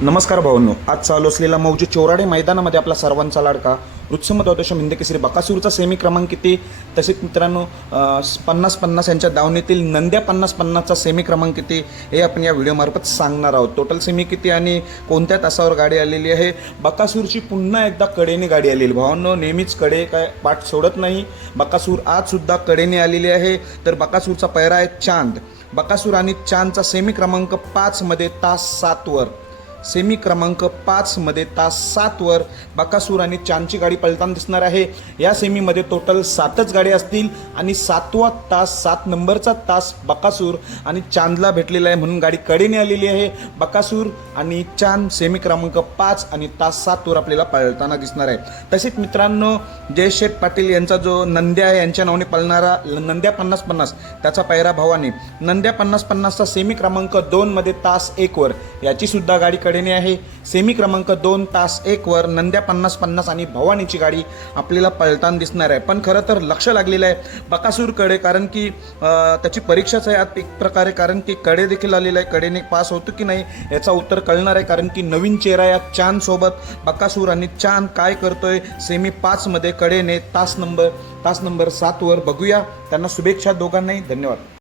नमस्कार भावांनो, आज चालू असलेला मौजे चोराडे मैदानामध्ये आपला सर्वांचा लाडका वृत्सम द्वादश हिंद केसरी बकासूरचा सेमी क्रमांक किती, तसेच मित्रांनो 50-50 यांच्या दावणीतील नंद्या 50-50चा सेमी क्रमांक किती हे आपण या व्हिडिओमार्फत सांगणार आहोत. टोटल सेमी किती आणि कोणत्या तासावर गाडी आलेली आहे. बकासूरची पुन्हा एकदा कडेने गाडी आलेली भावांनो, नेहमीच कडे काय पाठ सोडत नाही. बकासूर आज सुद्धा कडेने आलेली आहे. तर बकासूरचा पैरा आहे चांद. बकासूर आणि चांदचा सेमी क्रमांक 5 मध्ये तास 7 वर, सेमी क्रमांक 5 मध्ये तास 7 वर बकासूर आणि चांदची गाडी पळताना दिसणार आहे. या सेमीमध्ये टोटल 7च गाड्या असतील आणि 7वा तास 7 नंबरचा तास बकासूर आणि चांदला भेटलेला आहे, म्हणून गाडी कडेने आलेली आहे. बकासूर आणि चांद सेमी क्रमांक 5 आणि तास 7 वर आपल्याला पळताना दिसणार आहे. तसेच मित्रांनो, जयशेठ पाटील यांचा जो नंद्या आहे यांच्या नावाने पळणारा नंद्या 50-50 त्याचा पैरा भवानी. नंद्या 50-50चा सेमी क्रमांक 2 मध्ये तास 1 वर याची सुद्धा गाडी कडेने आहे. सेमी क्रमांक 2 तास 1 वर नंद्या 50-50 आणि भवानीची गाडी आपल्याला पळताना दिसणार आहे. पण खरं तर लक्ष लागलेलं आहे बकासूरकडे, कारण की त्याची परीक्षाच आहे आज एक प्रकारे, कारण की कडे देखील आलेला आहे. कडेने पास होतो की नाही याचा उत्तर कळणार आहे, कारण की नवीन चेहरा या चांद सोबत बकासूर आणि चांद काय करतोय सेमी 5 मध्ये कडेने तास नंबर 7 वर. बघूया. त्यांना शुभेच्छा दोघांनाही. धन्यवाद.